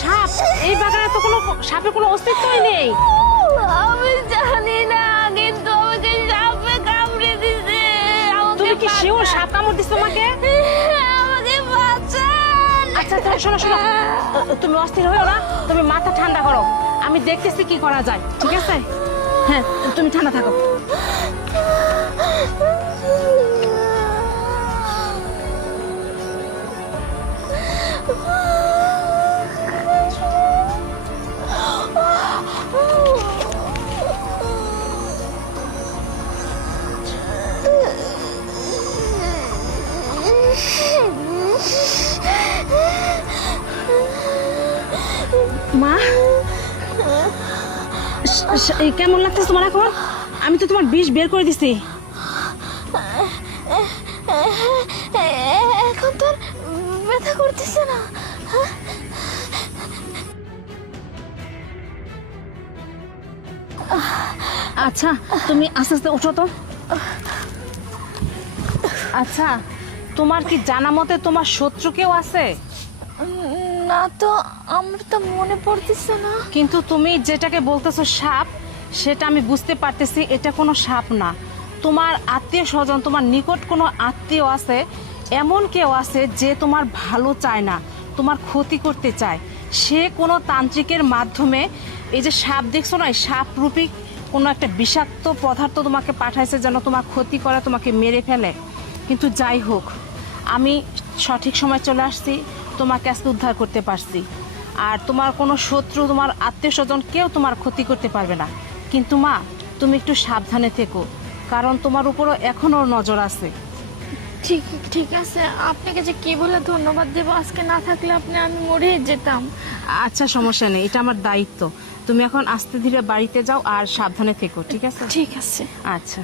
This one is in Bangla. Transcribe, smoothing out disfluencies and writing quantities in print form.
সাপ এই বাগানে তো কোনো সাপের কোনো অস্তিত্বই নেই। আমি জানি না, কিন্তু আমাকে সাপে কামড়ে দিছে। তুমি কি শিওর সাপ কামড় দিছে তোমাকে? আমাকে বাঁচান। আচ্ছা শোনো শোনো, তুমি অস্থির হও না, তুমি মাথা ঠান্ডা করো, আমি দেখতেছি কি করা যায়, ঠিক আছে? হ্যাঁ তুমি ঠান্ডা থাকো। মা কেমন লাগতেছে তোমার এখন? আমি তো তোমার বিষ বের করে দিছি। এখন তোর ব্যথা করতেছে না? আচ্ছা তুমি আস্তে আস্তে উঠো তো। আচ্ছা তোমার কি জানা মতে তোমার শত্রু কেউ আছে? না তো, আমার তো মনে পড়তেছে না। কিন্তু তুমি যেটাকে বলতেছো সাপ, সেটা আমি বুঝতে পারতেছি এটা কোনো সাপ না। তোমার আত্মীয় স্বজন, তোমার নিকট কোনো আত্মীয় আছে, এমন কেউ আছে যে তোমার ভালো চায় না, তোমার ক্ষতি করতে চায়। সে কোনো তান্ত্রিকের মাধ্যমে এই যে সাপ দেখছো না, সাপ রূপী কোনো একটা বিষাক্ত পদার্থ তোমাকে পাঠাইছে যেন তোমার ক্ষতি করে, তোমাকে মেরে ফেলে। কিন্তু যাই হোক, আমি সঠিক সময় চলে আসছি, তোমাকে আজকে উদ্ধার করতে পারছি। আর তোমার কোনো শত্রু, তোমার আত্মীয় স্বজন কেউ তোমার ক্ষতি করতে পারবে না। কিন্তু মা তুমি একটু সাবধানে থেকো, কারণ তোমার উপরও এখনও নজর আছে। ঠিক ঠিক আছে, আপনাকে যে কি বলে ধন্যবাদ দেবো, আজকে না থাকলে আমি মরে যেতাম। আচ্ছা সমস্যা নেই, এটা আমার দায়িত্ব। তুমি এখন আস্তে ধীরে বাড়িতে যাও আর সাবধানে থেকো, ঠিক আছে? ঠিক আছে। আচ্ছা।